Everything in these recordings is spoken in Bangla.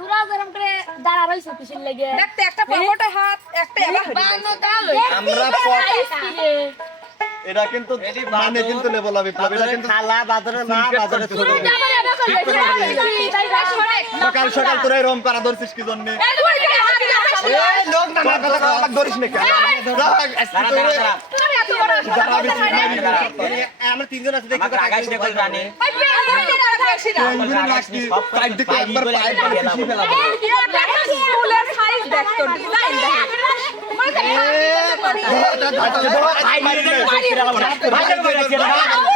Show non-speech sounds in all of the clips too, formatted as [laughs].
তোরা যেরকম করে দাঁড়া রইছো কিসের দেখতে একটা পকেটে হাত একটা এবার আমরা এটা কিন্তু মানে কিন্তু এটা কিন্তু খালা মা বাদরের ছোট সকাল সকাল তোরা এরকম করা ধরছিস কি জন্য লোক না কথা ধরিস না। আমরা তিনজন আছি দেখি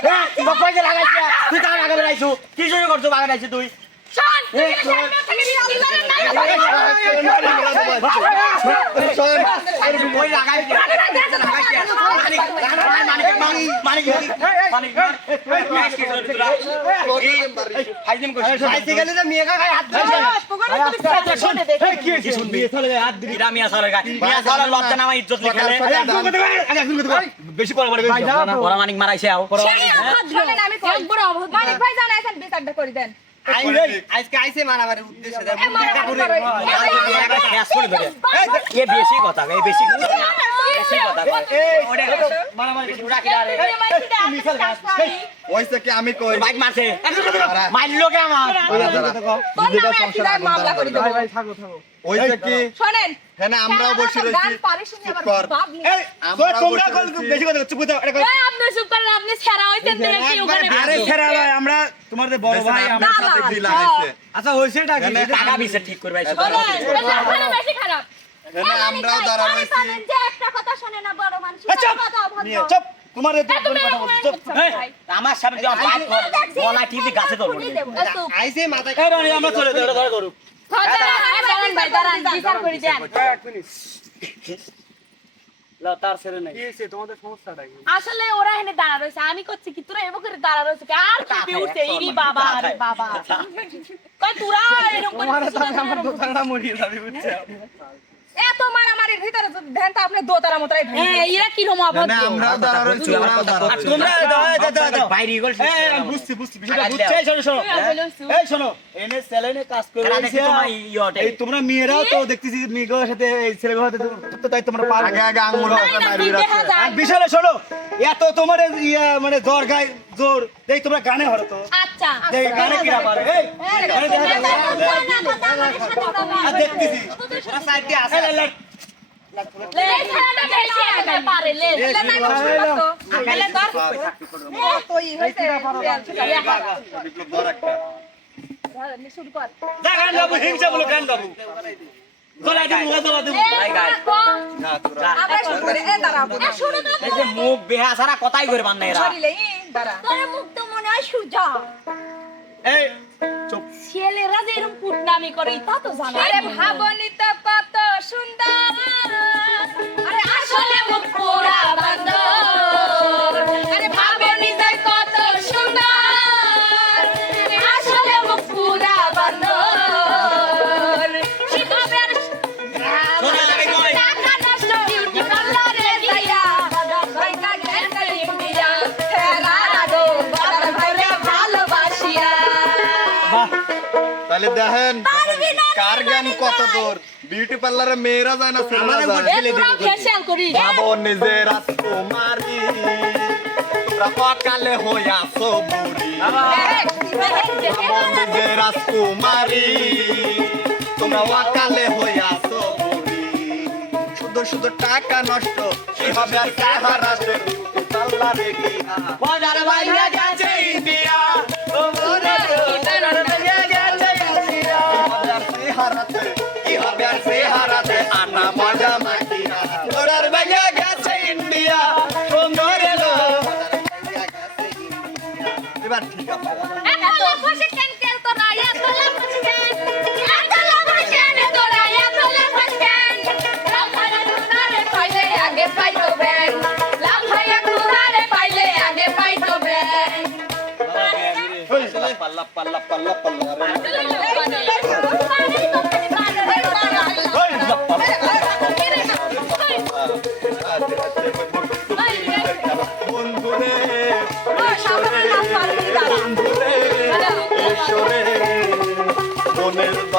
হ্যাঁ তুই করছ বাগান রাইছো তুই বেশি পড়া মানিক মারাইছে আজকে আইছে উদ্দেশ্যে এ বেশি কথা এ বেশি আমি কই বাইক মারছে মারলো কে আমার কি শোনেন না, আমরাও বসে রয়েছি? পারে শুনে চুপ আবার কর। বাপ নিয়ে আমরাও বসে রয়েছি। বেশি কথা চুপ এটা আপনি চুপ করেন আপনি ছেড়া হইতেন দেখে ওখানে আরে ছেড়া ভাই আমরা তোমাদের বড় ভাই আপনার সাথে দিল লাগাইছে আচ্ছা হইছে এটা টাকা বিছে ঠিক করবে বলেন, বেশি খারাপ। এখানে আমরাও দাঁড়া রয়েছি যে একটা কথা শোনে না বড় মানুষ। চুপ! নিয়ে চুপ! তোমার এত তুমি কথা বলছো চুপ! আমার সামনে গলা টিপে গাছে ধরবো। আইছে মাথায় আমরা চলে ধরে ধরু। বিচার করে দেন। তার ছেড়ে নাই। কি হইছে তোমাদের সমস্যাটা কি? আসলে ওরা এখানে দাঁড়া রয়েছে। আমি করছি কি? তোরা এমন করে দাঁড়া রয়েছে আর খেপে উঠছে? ইরি বাবা আরে বাবা। কই তোরা এরকম করে আমার দোকানটা মরিয়ে যাবে বুঝছ? [laughs] এত মারামারির ভিতরে যদি ধ্যান তো আপনি দোতারা মতরাই এ, এরা কি রকম অভদ্র? দাঁড়া দাঁড়া। তোমরা বাইরে গল আমি বুঝছি বুঝছি বিষয়টা বুঝছি। এই শোনো শোনো। এই শোনো এনে সেলেনে কাজ করে এই তোমরা মেয়েরাও তো দেখতেছি মেয়েগুলোর সাথে এই ছেলেগুলোর সাথে তো তাই তোমরা পারো আগে আগে মারি যায়? আর বিশালে শোনো এত তোমার মানে জ্বর গায় জোর এই তোমরা গানে হরো তো আচ্ছা গানে এই গানে দেখা দেখতেছি সাইড দিয়ে আসে হিংসা বলো গান গলা গলা মুখ বেহা সারা কথাই করে বান এরা সরিলে ই দাঁড়া। তোর মুখ তো মনে হয় সুজা। এই ছেলেরা যে এরকম কুটনামি করে তা তো জানা আরে ভাবনি তো কত সুন্দর। দেখেন। কার জ্ঞান কত দূর বিউটি পার্লারে মেয়েরা যায় না ছেলেরা যায়। ভাবো নিজে রাজকুমারী তোমরা অকালে হইয়াছো বুড়ি ভাবো নিজে রাজকুমারী তোমরা অকালে হইয়াছো বুড়ি শুধু শুধু টাকা নষ্ট কি? হবে আর বিউটি পার্লারে গিয়া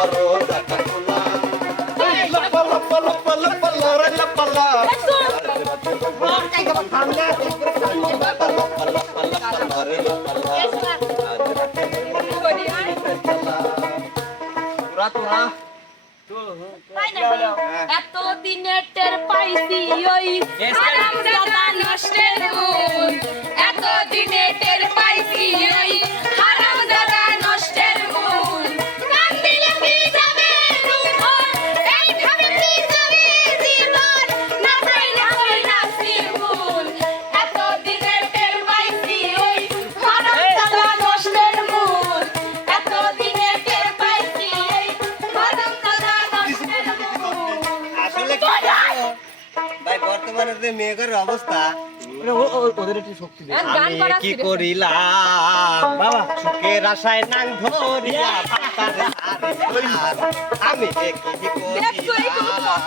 মনের দরজাটা বর্তমানে মেয়েদের অবস্থা। ওদের একটু শক্তি আমি কি করিলাম? বাবা। সুখের আশায় নাং ধরিয়া আমি কি এই করিলাম?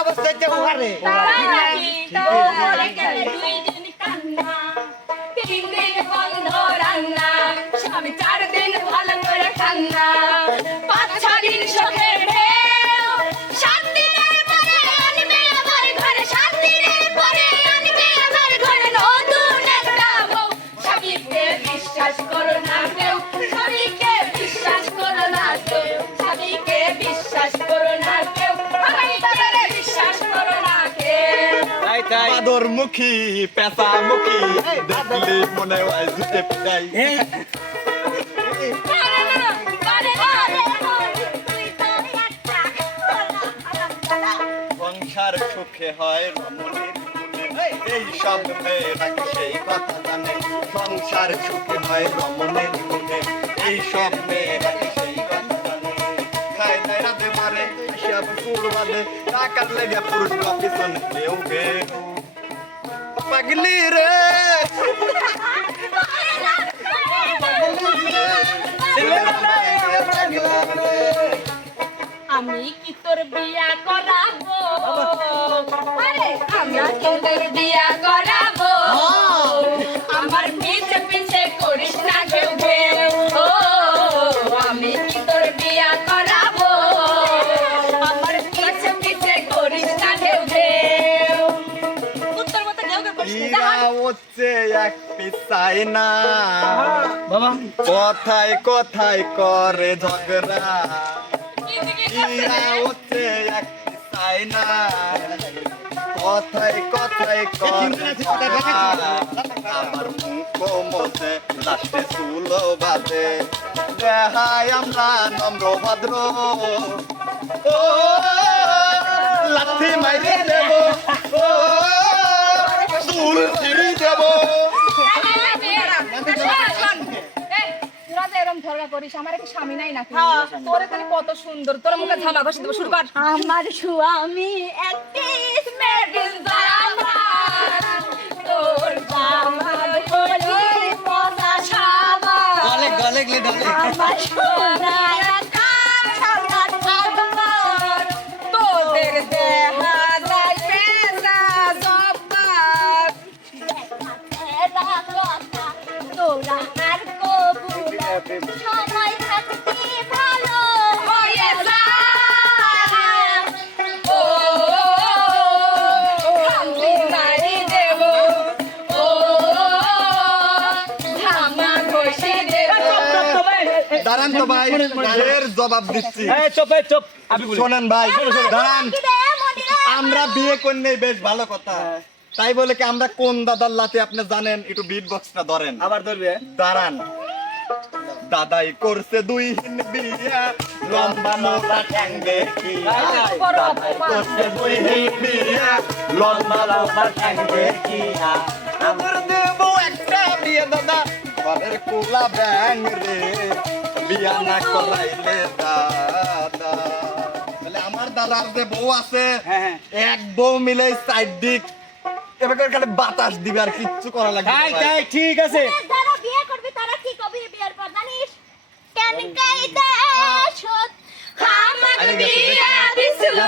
অবস্থায় যে বাদর মুখী পেঁচা মুখী দেখলে মনে হয় জুটে পিটাই সংসার সুখে হয় রমণীর এই। সব মেয়েরা কি সেই কথা জানে? সংসার সুখে হয় রমণীর গুণে এই সব মেয়েরা টাকার লেগে পুরুষ পিছন কেউ কেউ পাগলি রে আমি কি তোর বিয়া করাবো? আরে আমরা কি তোর বিয়া করাবো? হচ্ছে এক পিসাই না। বাবা। কথায় কথায় করে ঝগড়া। ইয়া হচ্ছে এক পিসাই না। কথায় কথায় করে আমার মুখ মধ্যে লাস্টে চুলো বাজে। দেহাই আমরা নম্র ভদ্র। ও লাথি মাইরে দেব। ও চুল ছিঁড়ি দেব আমার স্বামী একটি মেডিল তোর সাবান গলে গলে গলে। আমার সোনা দাঁড়ান তো ভাই এর জবাব দিচ্ছি। চুপ চুপ। শোনেন ভাই দাঁড়ান। আমরা বিয়ে করলে বেশ ভালো কথা। তাই বলে কি আমরা কোন দাদার লাতে আপনি জানেন? একটু বিট বক্সটা ধরেন। আবার ধরবে? দাঁড়ান। দাদাই করছে দুই হিন বিয়া লম্বা মোটা ঠ্যাং দেখিয়া দাদাই করছে দুই হিন বিয়া লম্বা মোটা ঠ্যাং দেখিয়া আমার দেব একটা বিয়ে দাদা। ঘরের কুলা ব্যাং রে। বিয়া না করাইলে দাদা। বলে আমার দাদার যে বউ আছে হ্যাঁ, হ্যাঁ। এক বউ মিলে সাইড দিক। এবার খালি বাতাস দিবে আর কিচ্ছু করা লাগবে তাই তাই ঠিক আছে। যারা বিয়ে করবে তারা কি কবে বিয়ের পর জানিস? কেন কাইদা সত আমাকে আরে দিছিল